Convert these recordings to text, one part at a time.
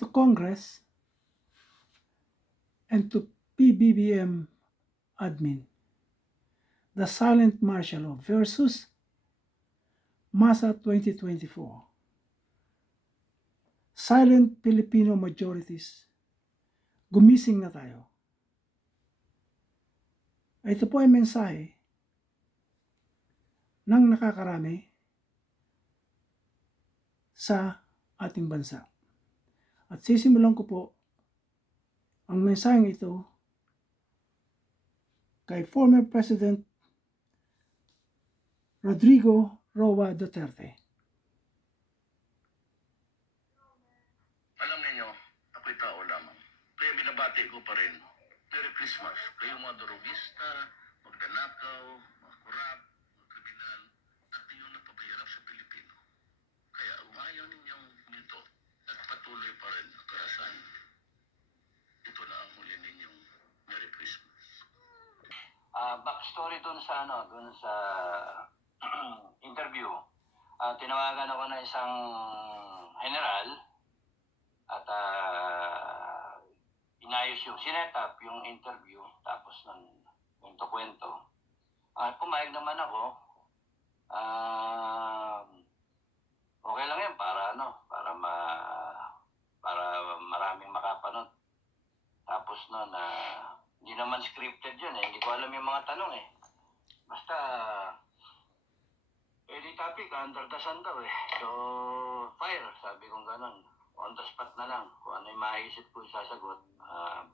to Congress and to PBBM admin. The Silent Martial versus Masa 2024. Silent Filipino majorities. Gumising na tayo. Ito po ay mensahe ng nakakarami sa ating bansa. At sisimulan ko po ang mensaheng ito kay former President Rodrigo Roa Duterte. Alam niyo, ako'y tao lamang. Kaya binabati ko pa rin. Merry Christmas. Kayong mga durugista, magdanakaw, mga kurap, mga kriminal, at inyong napapahirap sa Pilipino. Kaya kung ayaw ninyong minto at patuloy pa rin ang karasan, ito na ang huli ninyong Merry Christmas. Backstory dun sa interview. Tinawagan ako ng isang general at inayos yung sinetap yung interview, tapos ng kwento-kwento. Pumayag naman ako. Okay lang yan para para maraming makapanood. Tapos nun, hindi naman scripted yun eh. Hindi ko alam yung mga tanong eh. Basta, di topic, under the sun daw eh. So, fire, sabi kong ganun. On the spot na lang. Kung ano yung maisip ko sasagot.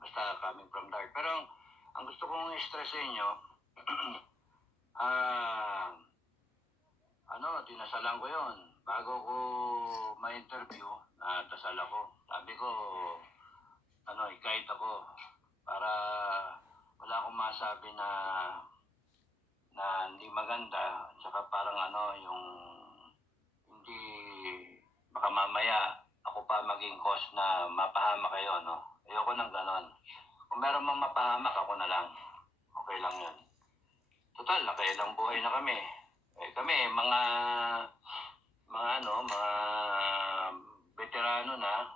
Basta coming from dark. Pero, ang gusto kong i-stress sa inyo, dinasalan ko yun. Bago ko ma-interview, dasal ako. Sabi ko, i-guide ako para wala akong masabi na hindi maganda, saka parang yung hindi baka mamaya ako pa maging cause na mapahama kayo, no? Ayoko nang ganon. Kung meron mang mapahamak, ako na lang. Okay lang yun. Total, nakailang buhay na kami. Kami, mga veterano na.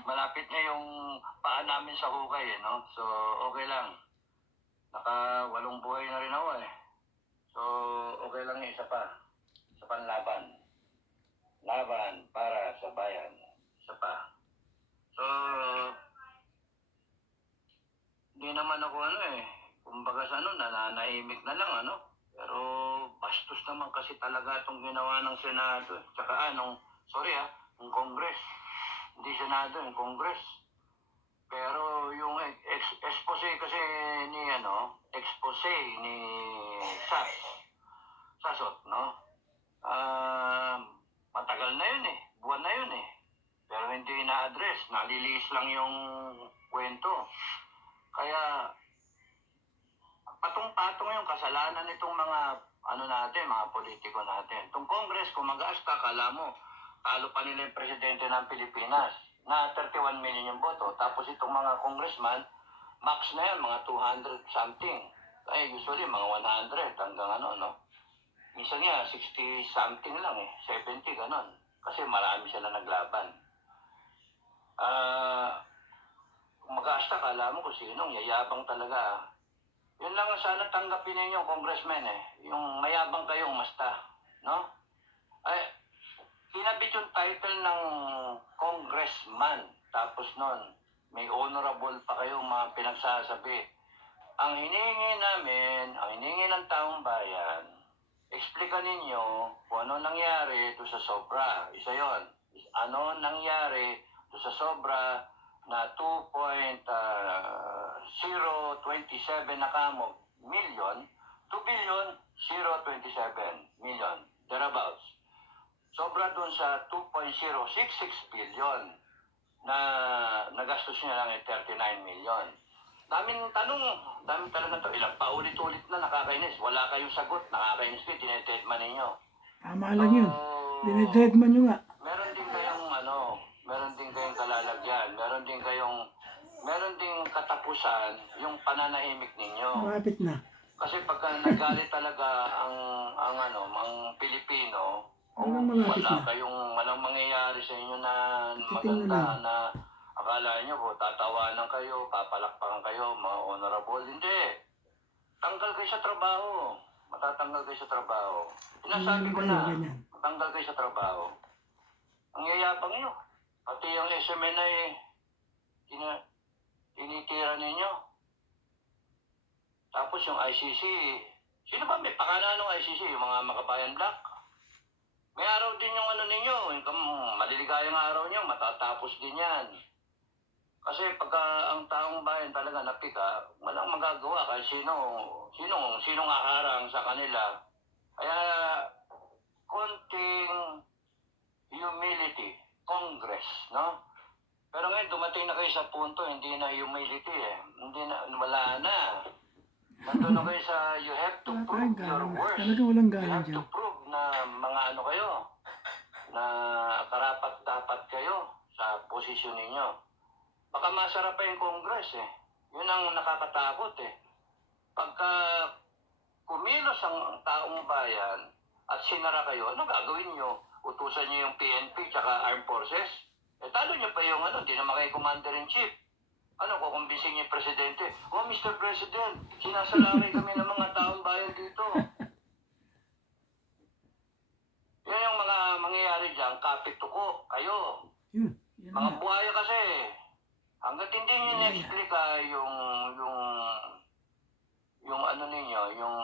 Malapit na yung paa namin sa hukay eh, no? So, okay lang. Naka-8 buhay na rin ako eh. So, okay lang yung isa pa. Isa pang laban. Laban para sa bayan. Isa pa. So, hindi naman ako kumbaga nananahimik na lang Pero bastos naman kasi talaga itong ginawa ng Senado. Tsaka ng Congress. Hindi Senado, yung Congress. Pero yung expose kasi expose ni Sasot, no? Matagal na yun eh. Buwan na yun eh. Pero hindi na-address. Nalilis lang yung kwento. Kaya, patong-patong yung kasalanan nitong mga mga politiko natin. Itong Congress, kung mag-aasta, kala mo, talo pa nila yung presidente ng Pilipinas na 31 million yung boto. Tapos itong mga congressman, max na yan, mga 200 something. Usually, mga 100 hanggang Minsan nga, 60 something lang 70, ganon. Kasi marami sila naglaban. Kung mag-aasta, kala mo kung sinong yayabang talaga. Yun lang sana tanggapin ninyo, congressman Yung mayabang kayong masta, no? Kinabit yung title ng congressman. Tapos nun, may honorable pa kayong mga pinagsasabi. Ang hinihingi ng taong bayan, explica ninyo kung ano nangyari ito sa sobra. Isa yon. Ano nangyari ito sa sobra na 2.027 na kamo million, 2.027 million, thereabouts. Sobra dun sa 2.066 billion na nagastos niya lang 39 million. Daming talaga to. Ilang paulit-ulit na nakakainis. Wala kayong sagot. Nakakainis kayo. Dinededman ninyo. Tama lang yun. Dinededman nyo nga. Meron din kayong kalalagyan. Meron din katapusan yung pananahimik ninyo. Malapit na. Kasi pagka nagalit talaga ang Pilipino, Talagang malapit wala na. kayong walang mangyayari sa inyo na Titingnan maganda lang. na akala nyo po tatawanan kayo, papalakpakan kayo, mga honorable. Hindi. Tanggal kayo sa trabaho. Matatanggal kayo sa trabaho. Sinasabi Nangyari ko kayo, na, ganyan. tanggal kayo sa trabaho. Ang yayabang nyo. Pati yung SMNI, tinitira ninyo. Tapos yung ICC, sino ba may pakana ng ICC? Yung mga Makabayan Black? May araw din yung ano ninyo, yung maliligayang araw nyo, matatapos din yan. Kasi pagka ang taong bayan talaga napika, walang magagawa kahit sinong aharang sa kanila. Kaya konting humility, Congress, no? Pero ngayon dumating na kayo sa punto, hindi na humility eh. Hindi na, wala na. Nandun na kayo sa, you have to Wala prove tayong your galang. worth. Talagang walang You galang have to dyan. prove na mga ano kayo, na karapat-dapat kayo sa posisyon ninyo. Baka masarap pa yung Congress eh. Yun ang nakakatakot eh. Pagka kumilos ang taong bayan at sinara kayo, ano gagawin nyo? Utusan nyo yung PNP tsaka Armed Forces? Eh talo nyo pa yung ano, di naman kayo Commander-in-Chief. Ano, kukumbinsin niyo yung Presidente? Oh, Mr. President, sinasalangay kami ng mga taong bayan dito. Yan yung mga mangyayari dyan, kapit tuko, kayo. Yun. Yan Mga na. buhaya kasi, hanggat hindi nyo Buhaya. na-explica yung ano ninyo, yung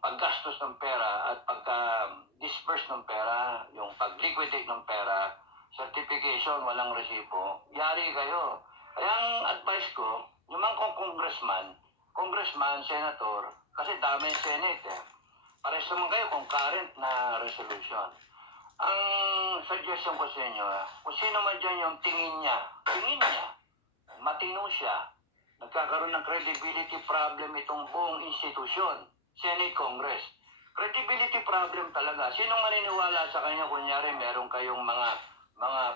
paggastos ng pera at pagka-disperse ng pera, yung pag-liquidate ng pera, certification, walang resibo, yari kayo. Kaya ang advice ko, yung mga congressman, senator, kasi dami yung Senate eh. Pares naman kayo concurrent na resolution. Ang suggestion ko sa inyo, kung sino man dyan yung tingin niya, matino siya, nagkakaroon ng credibility problem itong buong institusyon, Senate, Congress. Credibility problem talaga. Sinong maniniwala sa kanya, kunyari, meron kayong mga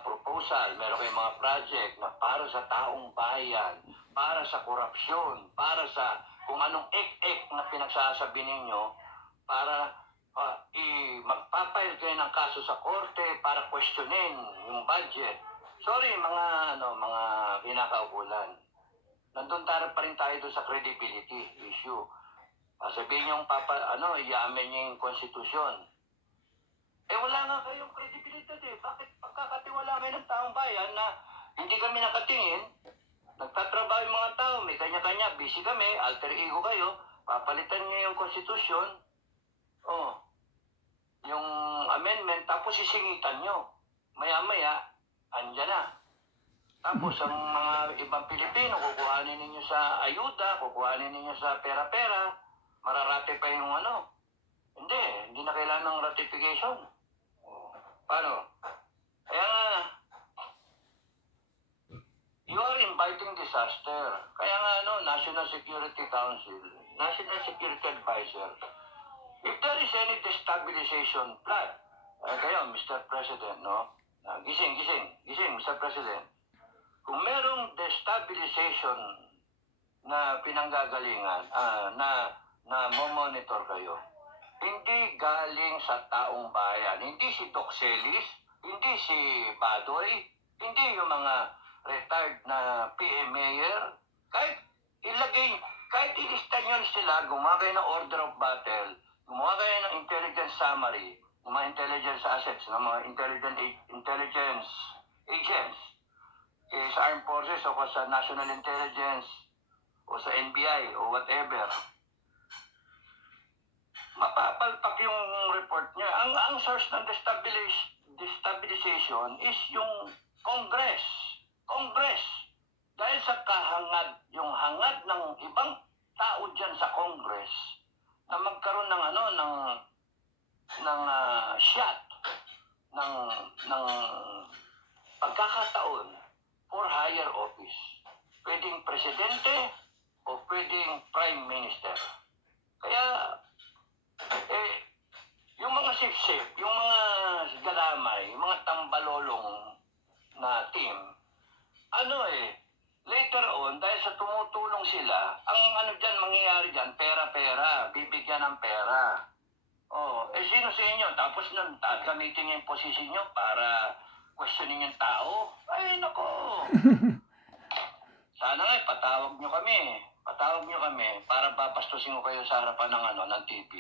proposal, meron kayong mga project na para sa taong bayan, para sa korupsyon, para sa kung anong ek-ek na pinagsasabi ninyo, para magpapail kayo ng kaso sa korte para questionin yung budget. Sorry, mga kinakaukulan. Nandun pa rin tayo doon sa credibility issue. Sabihin yung iamin niya yung konstitusyon. Eh wala nga kayong credibility eh. Bakit pagkakatiwala kayo ng taong bayan na hindi kami nakatingin, nagtatrabaho yung mga tao, may kanya-kanya, busy kami, alter ego kayo, papalitan niyo yung konstitusyon, yung amendment, tapos sisingitan nyo. Maya-maya, andyan na. Tapos ang mga ibang Pilipino, kukuhanin ninyo sa ayuda, kukuhanin ninyo sa pera-pera, mararate pa yung ano. Hindi na kailangan ng ratification. Paano? Kaya nga, you are inviting disaster. Kaya nga National Security Council, National Security Advisor, if there is any destabilization plan, kayo, Mr. President, gising, Mr. President. Kung merong destabilization na pinanggagalingan, na monitor kayo, hindi galing sa taong bayan, hindi si Doc Celis, hindi si Badoy, hindi yung mga retired na PM mayor, kahit ilista nyo sila, gumawa kayo ng order of battle, gumawa kayo ng intelligence summary, ng mga intelligence assets, ng mga intelligence agents, sa Armed Forces o sa National Intelligence o sa NBI o whatever. Mapapalpak yung report niya. Ang source ng destabilization is yung Congress. Dahil sa yung hangad ng ibang tao dyan sa Congress na magkaroon ng shot ng pagkakataon for higher office. Pwedeng presidente o pwedeng prime minister. Kaya yung mga sip-sip, yung mga galamay, yung mga tambalolong na team, later on, dahil sa tumutulong sila, ang mangyayari dyan, pera-pera, bibigyan ng pera. sino sa inyo? Tapos nun, gamitin niyo yung position niyo para questionin yung tao. Ay, nako. Sana nga, patawag niyo kami. Patawag niyo kami para papastusin ko kayo sa harapan ng ng TV.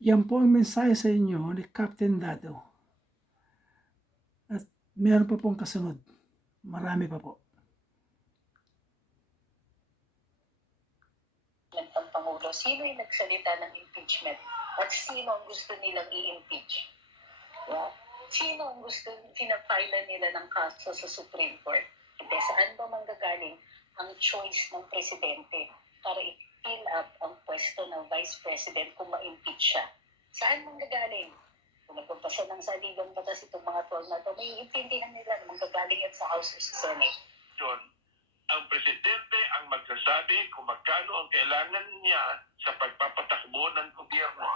Yan po ang mensahe sa inyo ni Captain Dado. At meron pa pong kasunod. Marami pa po. Ng Pangulo, sino yung nagsalita ng impeachment? At sino ang gusto nilang i-impeach? Yeah. Sino ang gusto, pinapailan nila ng kaso sa Supreme Court? Hindi, saan ba manggagaling ang choice ng presidente para i-fill up ang pwesto ng vice president kung ma-impeach siya? Saan manggagaling? Kung nagpapasa ng saligang batas itong mga 12 na ito, may intindihan nila na manggagaling yan sa House o sa Senate. Yun, ang presidente ang magsasabi kung magkano ang kailangan niya sa pagpapatakbo ng gobyerno.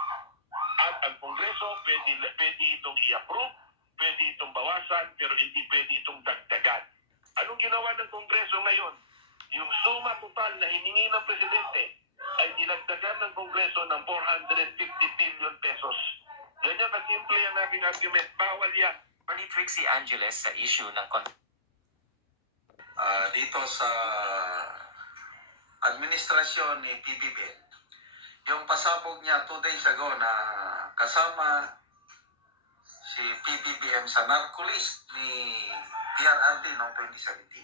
At ang Kongreso pwede itong i-approve, pwede itong bawasan, pero hindi pwede itong dagdagan. Anong ginawa ng Kongreso ngayon? Yung suma total na hiningi ng presidente ay dinagdagan ng Kongreso ng 450 billion pesos. Ganyan kasimple ang aking argument. Bawal yan. Attorney Trixie Angeles sa issue ng dito sa administrasyon ni PBBM, yung pasabog niya 2 days ago na kasama si PBBM sa narco-list ni PRRD noong 2017.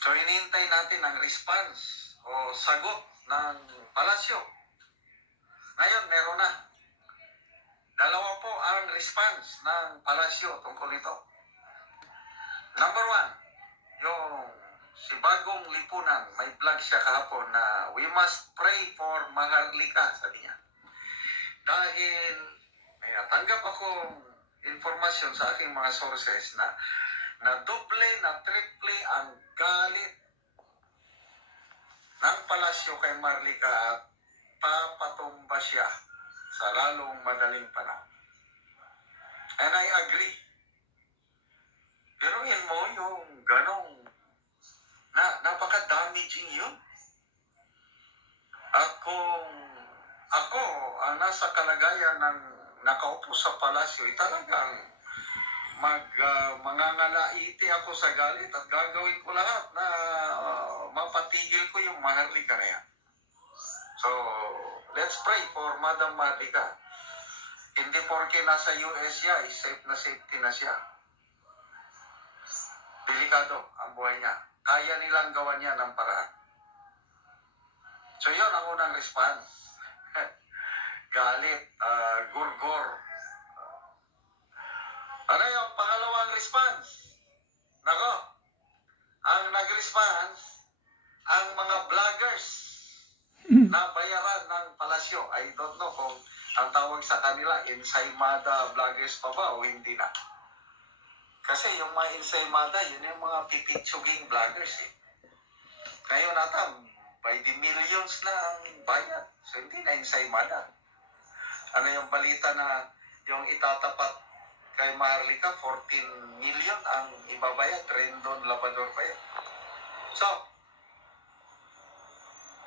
So hinihintay natin ang response o sagot ng palasyo. Ngayon meron na. Dalawa po ang response ng palasyo tungkol ito. Number 1, yung si Bagong Lipunan, may vlog siya kahapon na we must pray for Maharlika, sabi niya. Dahil may natanggap akong informasyon sa aking mga sources na doble, na triple ang galit ng palasyo kay Marlica at papatumba siya sa lalong madaling panahon. And I agree. Pero yan mo yung ganong napaka-damaging yun. At kung ako ang nasa kalagayan ng nakaupo sa palasyo, talagang mangangalaiti ako sa galit at gagawin ko lahat na mapatigil ko yung Maharlika na yan. So, let's pray for Madam Maharlika. Hindi porke nasa US siya, safe na safety na siya. Delikado ang buhay niya. Kaya nilang gawan niya ng paraan. So, yun ang unang response. Galit, gurgor. Ano yung pangalawang response? Nako, ang nag-response, ang mga vloggers na bayaran ng palasyo. I don't know kung ang tawag sa kanila, ensaymada vloggers pa ba o hindi na. Kasi yung mga ensaymada, yun yung mga pipitsuging vloggers eh. Ngayon nata, by the millions na ang bayad. So hindi na ensaymada. Ano yung balita na yung itatapat kay Maharlika, 14 million ang ibabayad, Rendon Labrador pa yan. So,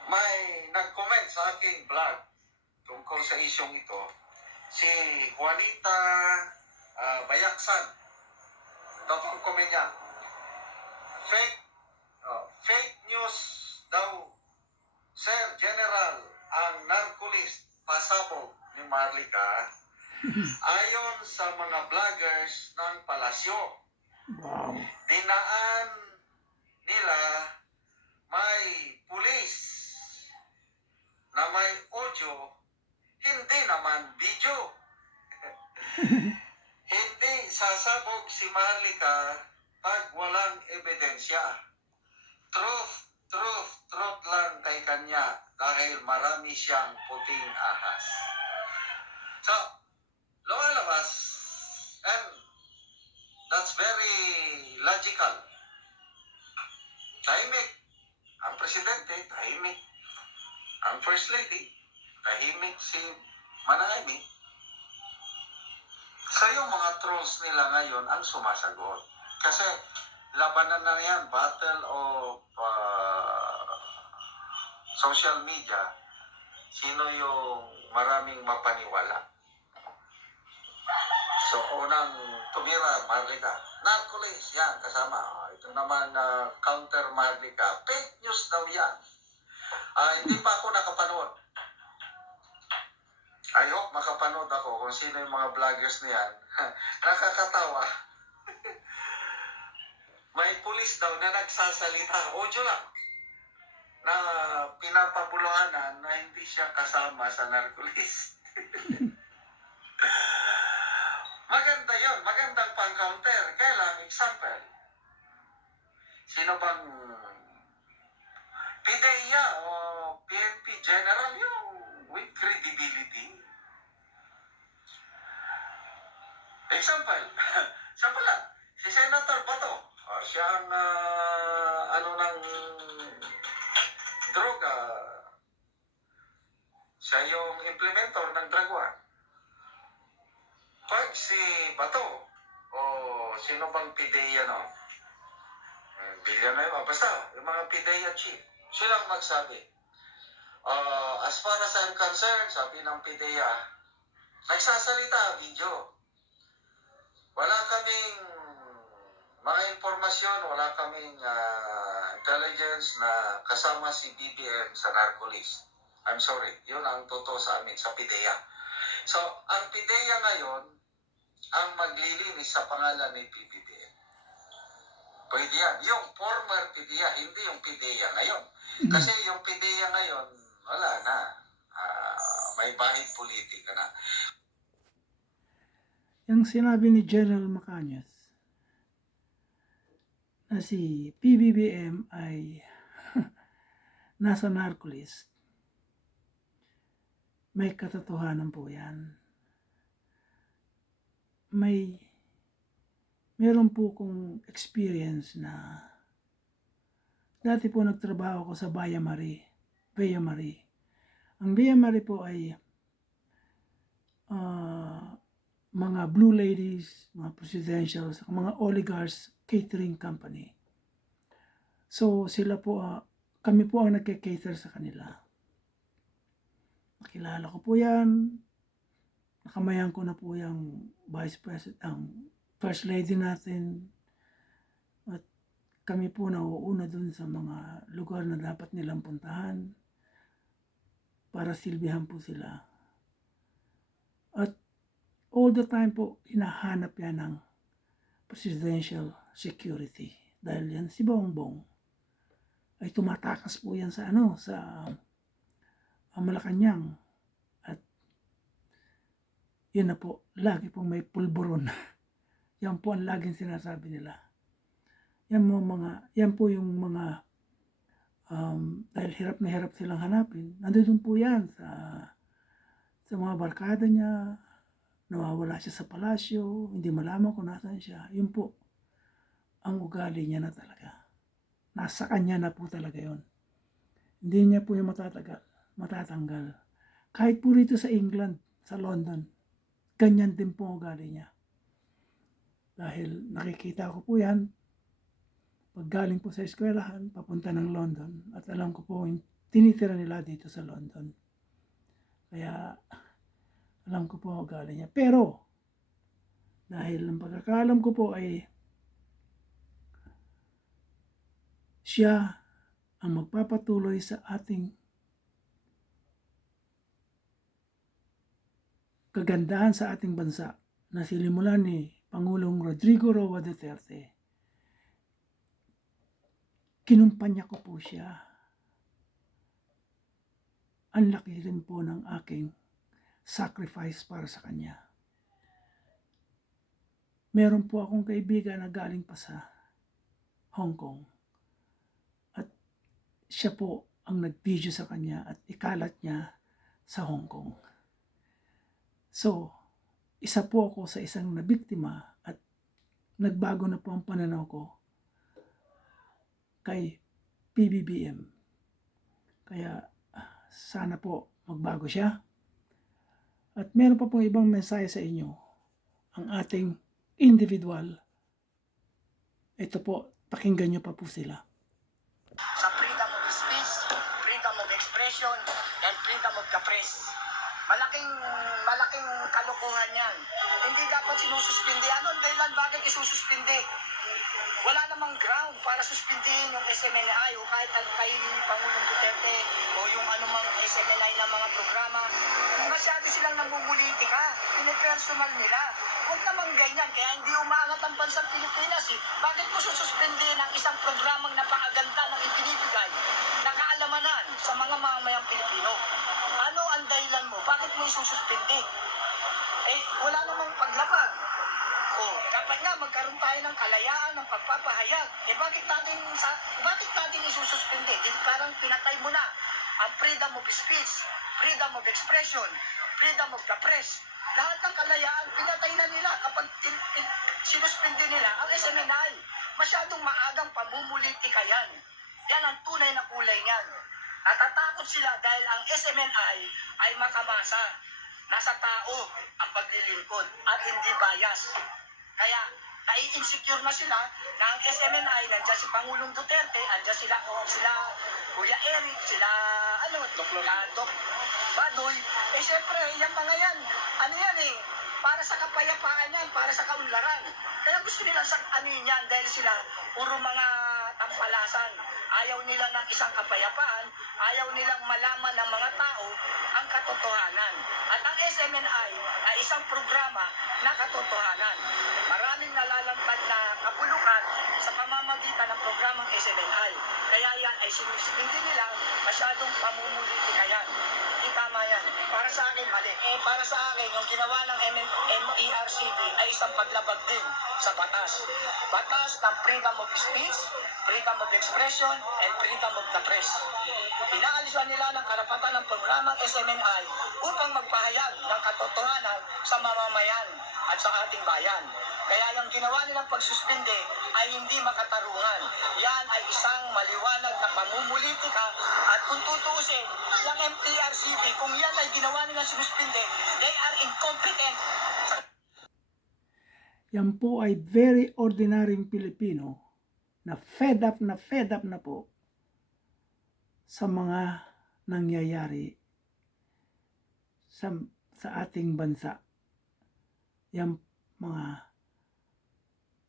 may nag-comment sa aking vlog tungkol sa isyong ito, si Juanita Bayaksan. Ito ang comment niya. Fake news daw, Sir General, ang narco-list pasabog ni Maharlika ayon sa mga vloggers ng palasyo. Wow. Dinaan nila may pulis na may audio, hindi naman video. Hindi sasabog si Maharlika pag walang ebidensya. Truth lang kay kanya dahil marami siyang puting ahas. So, lumalabas, and that's very logical. Tahimik ang presidente, tahimik ang first lady, tahimik si Manahimi. So yung mga trolls nila ngayon ang sumasagot. Kasi labanan na yan, battle of social media. sino yung maraming mapaniwala. So, unang tumira, Maharlika. Narcolis, yan, kasama. Ito naman, counter Maharlika. Fake news daw yan. Hindi pa ako nakapanood. I hope makapanood ako kung sino yung mga vloggers niyan. Nakakatawa. May pulis daw na nagsasalita. Audio lang. Na pinapabuluhanan na hindi siya kasama sa narcolis. Maganda yon, magandang pang-counter. Kaya lang, example, sino bang PIDEA o PNP General yung with credibility? Example, sample lang, si Senator Bato, siya ang ng droga, siya yung implementor ng drug war. Pag si Bato o sino bang PIDEA billion na yun, basta yung mga PIDEA chief, silang magsabi. As far as I'm concerned, sabi ng PIDEA, nagsasalita video. Wala kaming mga impormasyon, wala kaming intelligence na kasama si BBM sa narco-list. I'm sorry, yun ang totoo sa amin, sa PIDEA. So, ang PIDEA ngayon, ang maglilinis sa pangalan ni PBBM. Pwede yan. Yung former PIDEA, hindi yung PIDEA ngayon. Kasi yung PIDEA ngayon, wala na. May bahid politika na. Yung sinabi ni General Macañas na si PBBM ay nasa narco-list, may katotohanan po yan. Meron po kong experience na dati po nagtrabaho ko sa Villa Marie. Ang Villa Marie po ay mga blue ladies, mga presidentials, mga oligarchs catering company. So sila po, kami po ang nagke-cater sa kanila. Nakilala ko po yan. Nakamayan ko na po yung vice president, ang first lady natin. At kami po nauuna dun sa mga lugar na dapat nilang puntahan para silbihan po sila. At all the time po, hinahanap yan ng presidential security. Dahil yan si Bongbong ay tumatakas po yan sa Malacanang. At yun na po, lagi pong may pulburon. Yan po ang laging sinasabi nila. Yan po yung mga dahil hirap na hirap silang hanapin. Nandun po yan sa mga barkada niya. Nawawala siya sa palasyo, hindi malaman kung nasan siya. Yun po ang ugali niya na talaga. Nasa kanya na po talaga yun. Hindi niya po yung matatanggal. Kahit po rito sa England, sa London, ganyan din po ang ugali niya. Dahil nakikita ko po yan, pag galing po sa eskwelahan, papunta ng London, at alam ko po yung tinitira nila dito sa London. Kaya, alam ko po ang ugali niya. Pero, dahil ang pagkakaalam ko po ay siya ang magpapatuloy sa ating kagandahan sa ating bansa na sinimulan ni Pangulong Rodrigo Roa Duterte. Kinumpanya ko po siya. Ang laki rin po ng aking sacrifice para sa kanya. Meron po akong kaibigan na galing pa sa Hong Kong. At siya po ang nag-video sa kanya at ikalat niya sa Hong Kong. So, isa po ako sa isang nabiktima at nagbago na po ang pananaw ko kay PBBM. Kaya sana po magbago siya. At meron pa pong ibang mensahe sa inyo. Ang ating individual. Ito po, pakinggan nyo pa po sila. Sa freedom of speech, freedom of expression, and freedom of the press. Malaking kalokohan yan. Hindi dapat sinususpindi. Ano ang dahilan bakit isususpindi? Wala namang ground para suspindihin yung SMNI o kahit alpahin ni Pangulong Duterte o yung anumang SMNI na mga programa. Masyado silang namumulitika. Pinipersonal nila. Huwag namang ganyan. Kaya hindi umangat ang bansang Pilipinas. Bakit mo sususpindihin ang isang programang napakaganda ng ibinibigay na kaalamanan sa mga mamamayang Pilipino? Ano ang dahilan mo? Bakit mo isususpindi? Wala namang paglabag. Dapat nga magkaroon tayo ng kalayaan ng pagpapahayag. Bakit natin isususpindi? Parang pinatay mo na ang freedom of speech, freedom of expression, freedom of the press. Lahat ng kalayaan, pinatay na nila kapag sinuspindi nila ang SMNI. Masyadong maagang pamumulitika yan. Yan ang tunay na kulay niyan. Natatakot sila dahil ang SMNI ay makamasa. Nasa tao ang paglilingkod at hindi bias. Kaya nai-insecure na sila na ang SMNI, nandiyan si Pangulong Duterte, nandiyan sila Kuya Eric, sila Doc Badoy. Siyempre, yung mga yan, para sa kapayapaan yan, para sa kaunlaran. Kaya gusto nila yan dahil sila puro mga tampalasan. Ayaw nila ng isang kapayapaan, ayaw nilang malaman ng mga tao ang katotohanan. At ang SMNI ay isang programa na katotohanan. Maraming nalalampad na kabulukan sa pamamagitan ng programang SMNI. Kaya yan ay sinuspindi nila, masyadong pamumulitika yan. Hindi tama yan. Para sa akin, mali. Para sa akin, yung ginawa ng MERCB ay isang paglabag din sa batas. Batas ng freedom of speech, freedom of expression, and freedom of the press. Inaalisan nila ng karapatan ng programang SMNI upang magpahayag ng katotohanan sa mamamayan at sa ating bayan. Kaya yung ginawa nilang pagsuspinde ay hindi makatarungan. Yan ay isang maliwanag na pamumulitika at kung tutuusin, yung MTRCB, kung yan ay ginawa nilang sinuspinde, they are incompetent. Yan po ay very ordinaryong Pilipino na fed up na po sa mga nangyayari sa ating bansa. Yan mga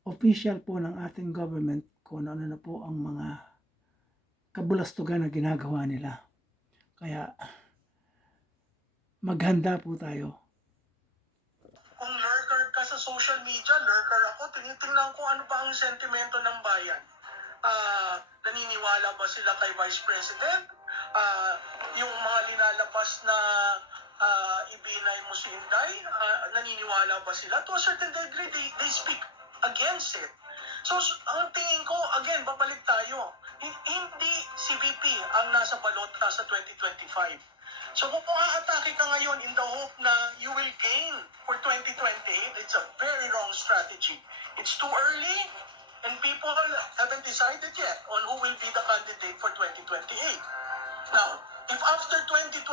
official po ng ating government kung ano na po ang mga kabulastugan na ginagawa nila. Kaya maghanda po tayo. Kung lurker ka sa social media, lurker ako, tinitingnan ko ano ba ang sentimento ng bayan. Naniniwala ba sila kay Vice President? Yung mga linalabas na ibinay mo si Inday, naniniwala ba sila? To a certain degree, they speak against it. So, ang tingin ko, again, babalik tayo. Hindi si VP ang nasa balota sa 2025. So, kung aatake ka ngayon in the hope na you will gain for 2028, it's a very wrong strategy. It's too early, and people haven't decided yet on who will be the candidate for 2028. Now, if after 2025,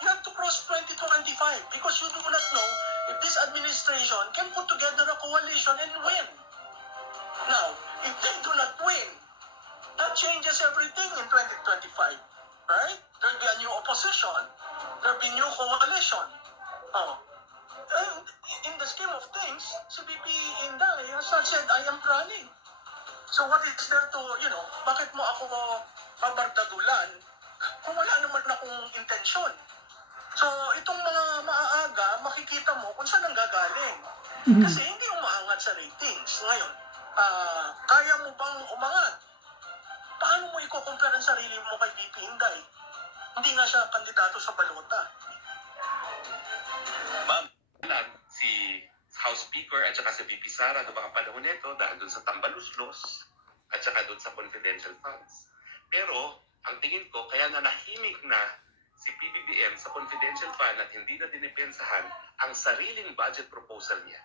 you have to cross 2025 because you do not know if this administration can put together a coalition and win. Now, if they do not win, that changes everything in 2025. Right? There'll be a new opposition. There'll be new coalition. And in the scheme of things, si VP Inday has said, I am running. So what is there to, bakit mo ako babardagulan kung wala naman akong intensyon? So itong mga maaaga, makikita mo kung saan ang gagaling. Kasi hindi umaangat sa ratings. Ngayon, kaya mo bang umangat? Paano mo i-compare ang sarili mo kay VP Inday? Hindi nga siya kandidato sa balota. Ma'am, si House Speaker at saka si VP Sara noong mga panahon nito dahil dun sa tambaluslos at saka dun sa confidential funds. Pero, ang tingin ko, kaya nanahimik na si PBBM sa confidential fund at hindi na dinipensahan ang sariling budget proposal niya.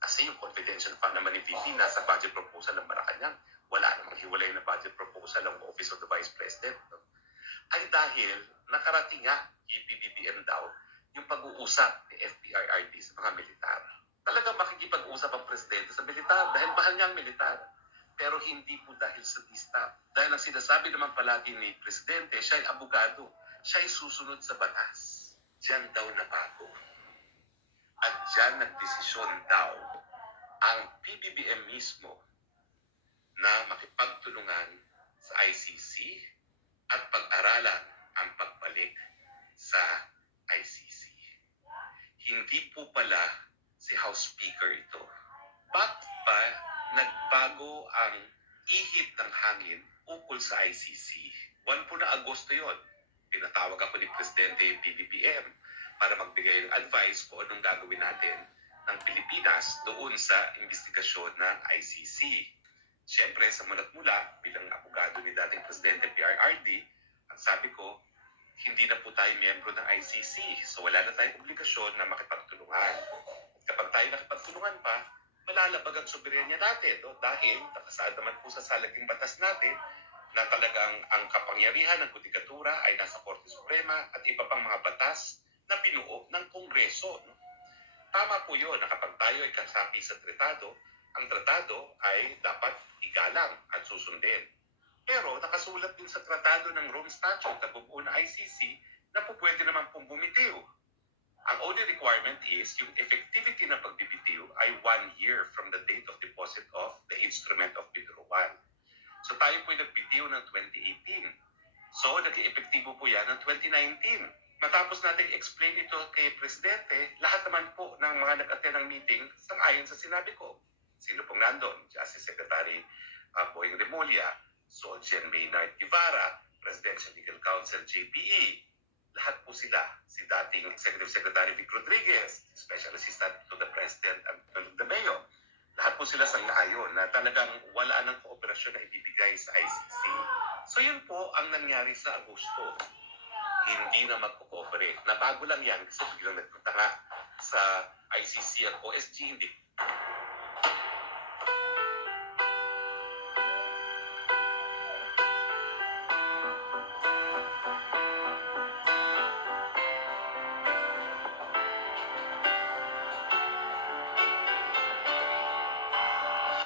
Kasi yung confidential fund naman ni VP nasa budget proposal ng Malacanang. Wala namang hiwalay na budget proposal ng Office of the Vice President. No? Ay dahil nakarating nga kay PBBM daw yung pag-uusap ni FPIRD sa mga militar. Talagang makikipag-usap ang presidente sa militar dahil mahal niya ang militar. Pero hindi po dahil sa DSTAF. Dahil ang sinasabi naman palagi ni presidente, siya ay abogado. siya'y susunod sa batas. Diyan daw nabago. At diyan nagdesisyon daw ang PBBM mismo na makipagtulungan sa ICC at pag-aralan ang pagbalik sa ICC. Hindi po pala si House Speaker ito. Bakit ba nagbago ang ihip ng hangin ukol sa ICC? Buwan po na Agosto yon. Pinatawag ako ni Presidente yung PBBM para magbigay ng advice kung anong gagawin natin ng Pilipinas doon sa investigasyon ng ICC. Siyempre, sa mulat-mula, bilang abogado ni dating Presidente PRRD, ang sabi ko, hindi na po tayo miyembro ng ICC, so wala na tayong obligasyon na makipagtulungan. At kapag tayo nakipagtulungan pa, malalabag ang soberenya natin, no? Dahil nakasaad naman po sa salaging batas natin na talagang ang kapangyarihan ng Judikatura ay nasa Korte Suprema at iba pang mga batas na binuo ng Kongreso. No? Tama po yun na kapag tayo ay kasapi sa tratado, ang tratado ay dapat igalang at susundin. Pero nakasulat din sa tratado ng Rome Statute na bubuo na ICC na po pwede naman pong bumitiw. Ang only requirement is yung effectivity ng pagbibitiw ay 1 year from the date of deposit of the instrument of withdrawal. So tayo po ay nagbitiw ng 2018. So naging epektibo po yan ng 2019. Matapos natin explain ito kay Presidente, lahat naman po ng mga nag-attend ng meeting sang-ayon sa sinabi ko. Sino pong nandun? Justice Secretary Boying Remulla, Soljen Maynard Guevara, Presidential Legal Counsel JPE. Lahat po sila. Si dating Executive Secretary Vic Rodriguez, Special Assistant to the President Antonio de Mayo. Lahat po sila sang-ayon na talagang wala ng kooperasyon na ibibigay sa ICC. So yun po ang nangyari sa Agosto. Hindi na magko-cooperate. Nabago lang yan kasi biglang nagpunta nga sa ICC at OSG. Hindi.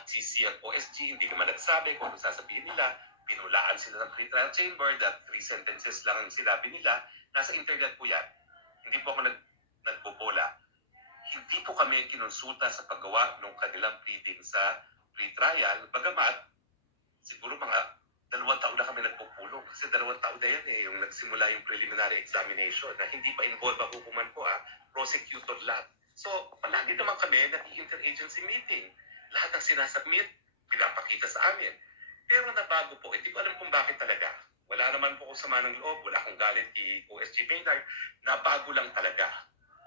ICC at OSG hindi naman nagsabi kung ano sasabihin nila. Pinulaan sila ng pre-trial chamber that 3 sentences lang ang sinabi nila. Nasa internet po yan. Hindi po ako nagbobola. Hindi po kami kinonsulta sa paggawa ng kanilang pleading sa pre-trial. Bagamat, siguro mga 2 taon na kami nagpupulong. Kasi 2 taon na yan yung nagsimula yung preliminary examination na hindi pa involved ang hukuman ko prosecutor lang. So, palagi naman kami nag-interagency meeting. Lahat ng sinasubmit, pinapakita sa amin. Pero nabago po, hindi ko alam kung bakit talaga. Wala naman po kung sama ng loob, wala akong galit kay OSG Maynard. Nabago lang talaga.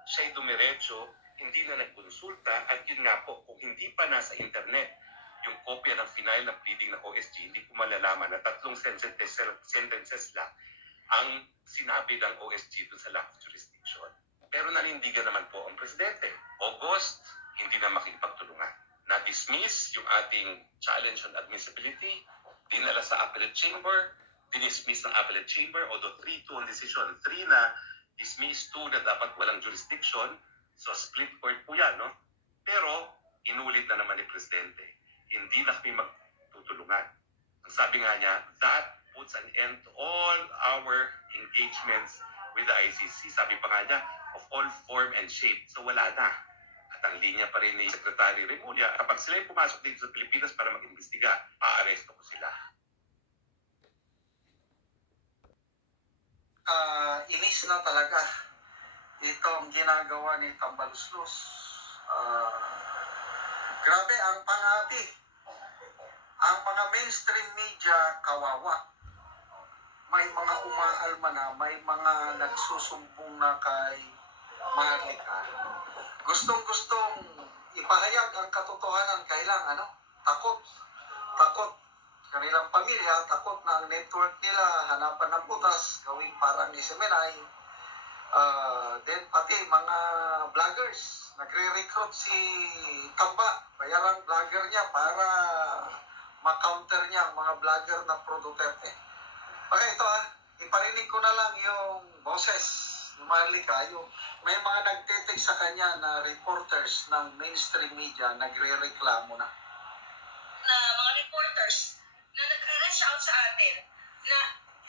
Siya'y dumiretso, hindi na nagkonsulta, at yun nga po, kung hindi pa nasa internet yung kopya ng final na pleading ng OSG, hindi ko malalaman na 3 sentences lang ang sinabi ng OSG dun sa lack of jurisdiction. Pero nanindigan naman po ang Presidente. August, hindi na makipagtulungan. Na-dismiss yung ating challenge on admissibility, dinala sa appellate chamber, dinismiss ng appellate chamber, although 3-2 ang decision, 3 na dismiss, 2 na dapat walang jurisdiction, so split court po yan, no? Pero, inulit na naman ni Presidente, hindi na kami magtutulungan. Ang sabi nga niya, that puts an end to all our engagements with the ICC, sabi pa nga niya, of all form and shape, so wala na. At ang linya pa rin ni Secretary Remulla, kapag sila yung pumasok dito sa Pilipinas para mag-imbestiga, paaresto ko sila. Inis na talaga itong ginagawa ni Tambaluslos. Grabe ang pangati. Ang mga mainstream media kawawa. May mga umaalma na, may mga nagsusumbong na kay Marlica. Gustong-gustong ipahayag ang katotohanan, kailang takot kanilang pamilya, takot na ang network nila hanapan ng butas, gawing parang ni Semenay. Then pati mga vloggers, nagre-recruit si Tamba, bayarang vlogger niya para ma-counter niya ang mga vlogger na pro-Duterte. Okay, ito iparinig ko na lang yung boses ni Marlica, may mga nagtetext sa kanya na reporters ng mainstream media nagre-reklamo na mga reporters na nagre-reach out sa atin na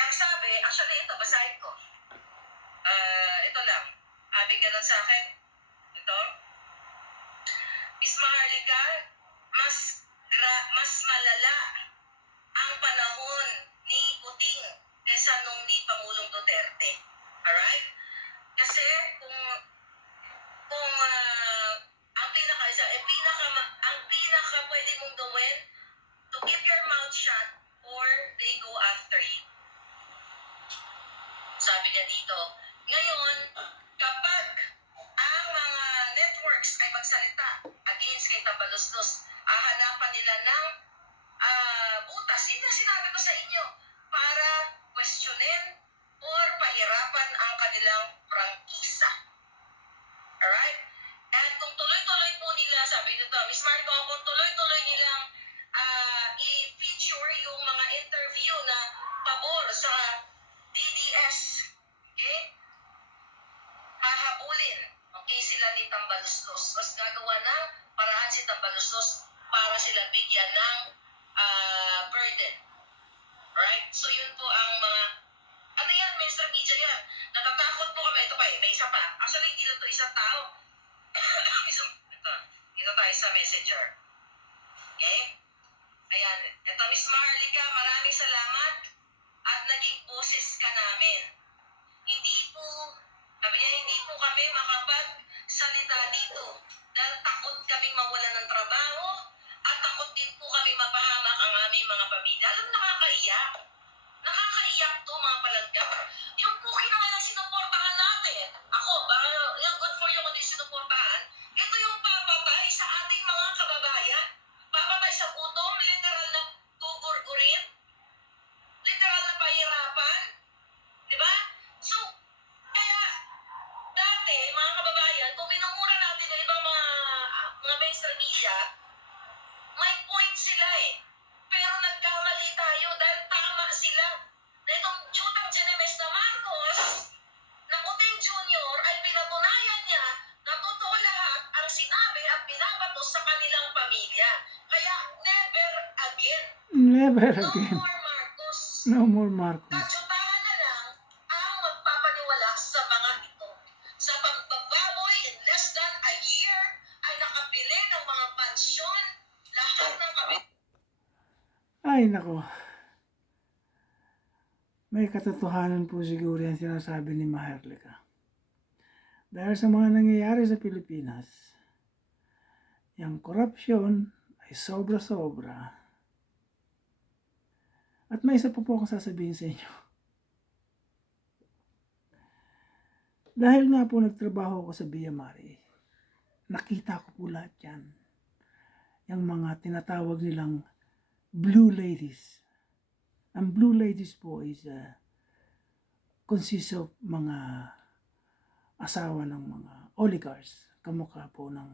ang sabi, actually ito, basahin ko. ito lang. Bigyan lang sa akin. Ito. Miss Maharlika, mas malala ang panahon ni Puting kaysa nung ni Pangulong Duterte. Alright? Kasi kung ang ang pinaka pwede mong gawin to keep your mouth shut or they go after you. Sabi niya dito, ngayon, kapag ang mga networks ay magsalita against kay Tambaluslos, hahanapan nila ng butas. Ito sinabi ko sa inyo para questionin or pahirapan ang kanilang prangkisa. Alright? At kung tuloy-tuloy po nila, sabi nito, Miss Marco, kung tuloy-tuloy nilang i-feature yung mga interview na pabor sa DDS, okay? Hahabulin, okay, sila ni Tambaluslos. Mas gagawa ng paraan si Tambaluslos para sila bigyan ng burden. Alright? So yun po ang mga, ano yan, mainstream media yan. Natatakot po kami. Ito pa may isa pa. Actually, hindi lang ito isang tao. Ito tayo sa messenger. Okay? Ayan. Ito, Miss Maharlika, maraming salamat at naging boses ka namin. Hindi po kami makapagsalita dito dahil takot kaming mawalan ng trabaho at takot din po kami mapahamak ang aming mga pamilya. Alam, nakakaiyak. Nakakaiyak to, mga palangga. Yung puki na nga sinuportahan natin. Ako, yung good for you kung di sinuportahan, ito yung papatay sa ating mga kababayan. Papatay sa gutom, literal na gugurgurin, literal na pahirapan. Diba? So, kaya, dati, mga kababayan, kung minumura natin yung ibang mga mainstream media, may point sila eh. Pero nagkamali tayo dahil tama sila. Na itong Jutang Genemes na Marcos, na Puting Junior, ay pinatunayan niya na totoo lahat ang sinabi at binabato sa kanilang pamilya. Kaya, never again. Never No again. more Marcos. No more Marcos. Katsutahan na lang ang magpapaniwala sa mga ito. Sa pagbababoy in less than a year ay nakabili ng mga pansyon, lahat ng Ay, nako. May katotohanan po siguro yan sinasabi ni Maharlika. Dahil sa mga nangyayari sa Pilipinas, yung korupsyon ay sobra-sobra. At may isa pa po akong sasabihin sa inyo. Dahil nga po nagtrabaho ako sa Villa Mare, nakita ko po lahat yan. Yung mga tinatawag nilang Blue Ladies. Ang Blue Ladies po is consists of mga asawa ng mga oligarchs, kamukha po ng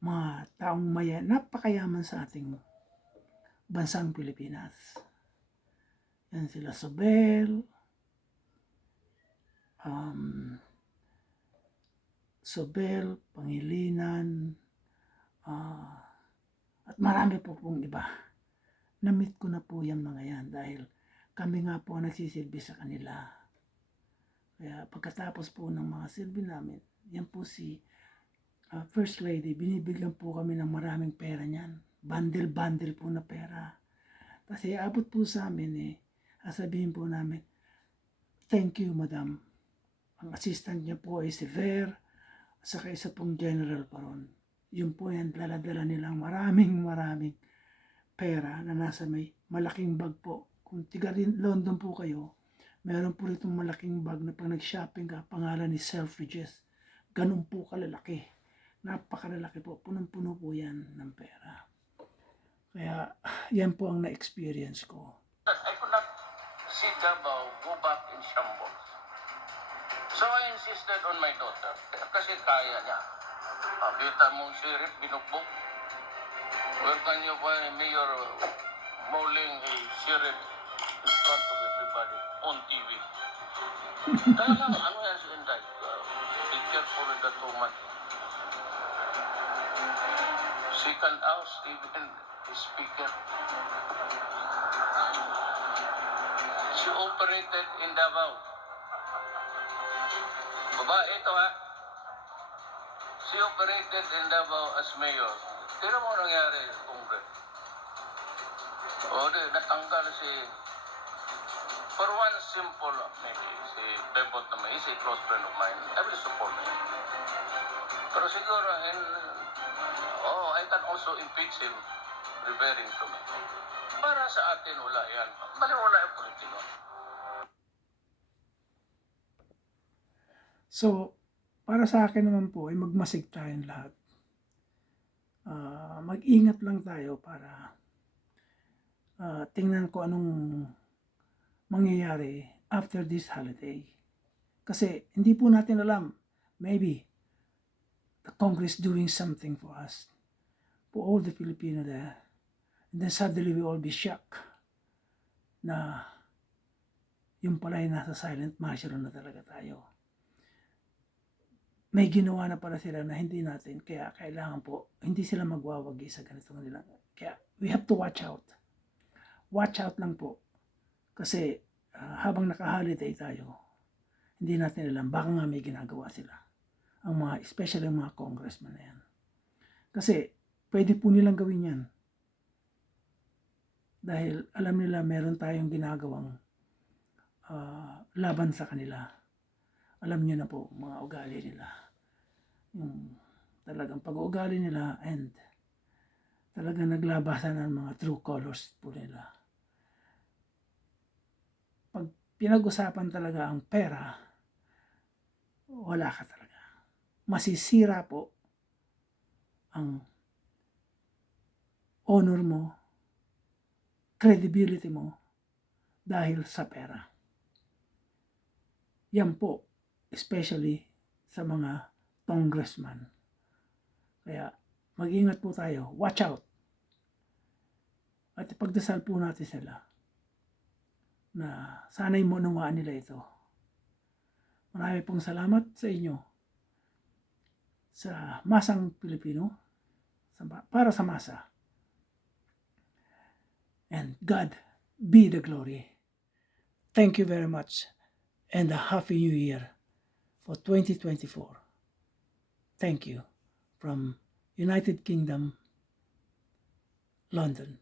mga taong napakayaman sa ating bansang Pilipinas. Yan sila Sobel, Pangilinan, at marami po pong iba. Na-meet ko na po yung mga yan dahil kami nga po nagsisilbi sa kanila. Kaya pagkatapos po ng mga silbi namin, yan po si First Lady, binibigyan po kami ng maraming pera niyan. Bundle-bundle po na pera. Kasi abot po sa amin sasabihin po namin, thank you madam. Ang assistant niya po ay si Ver, at saka isa pong general pa ron. Yun po yan, dala-dala nilang maraming pera na nasa may malaking bag po. Kung tiga London po kayo, meron po itong malaking bag na pag nag-shopping ka, pangalan ni Selfridges. Ganun po kalalaki. Napakalalaki po. Punong-puno po yan ng pera. Kaya yan po ang na-experience ko. I could not see Davao go back in shambles. So I insisted on my daughter kasi kaya niya. Kita mong sheriff binugbog. Where can you find Mayor mauling a sheriff in front of everybody on TV? Talagang ano yan si Inday? Be careful with that woman. She can oust even the speaker. She operated in Davao. Babae ito ha. She operated in Davao as mayor. Tira mo nangyari sa Congress. O di, natanggal si... For one simple, maybe, si Bebot na may, si close friend of mine, I will support him. Pero siguro, I can also impeach him, referring to me. Para sa atin, wala yan. Wala yung politiko. So, para sa akin naman po, ay magmasig tayong lahat. Mag-ingat lang tayo para tingnan ko anong mangyayari after this holiday. Kasi hindi po natin alam, maybe the Congress doing something for us, for all the Filipino there. And then suddenly we all be shocked na yung pala ay nasa silent martial na talaga tayo. May ginawa na para sila na hindi natin, kaya kailangan po, hindi sila magwawagi sa ganitong nila. Kaya we have to watch out. Watch out lang po. Kasi habang naka-holiday tayo, hindi natin alam, baka nga may ginagawa sila. Especially ang mga congressman na yan. Kasi pwede po nilang gawin yan. Dahil alam nila meron tayong ginagawang laban sa kanila. Alam niyo na po mga ugali nila. Yung talagang pag-uugali nila and talagang naglabasan ng mga true colors po nila. Pag pinag-usapan talaga ang pera, wala ka talaga. Masisira po ang honor mo, credibility mo dahil sa pera. Yan po, especially sa mga congressman. Kaya mag-ingat po tayo. Watch out. At ipagdasal po natin sila na sana'y maunawaan nila ito. Marami pong salamat sa inyo sa Masang Pilipino para sa masa. And God be the glory. Thank you very much and a Happy New Year for 2024. Thank you from United Kingdom, London.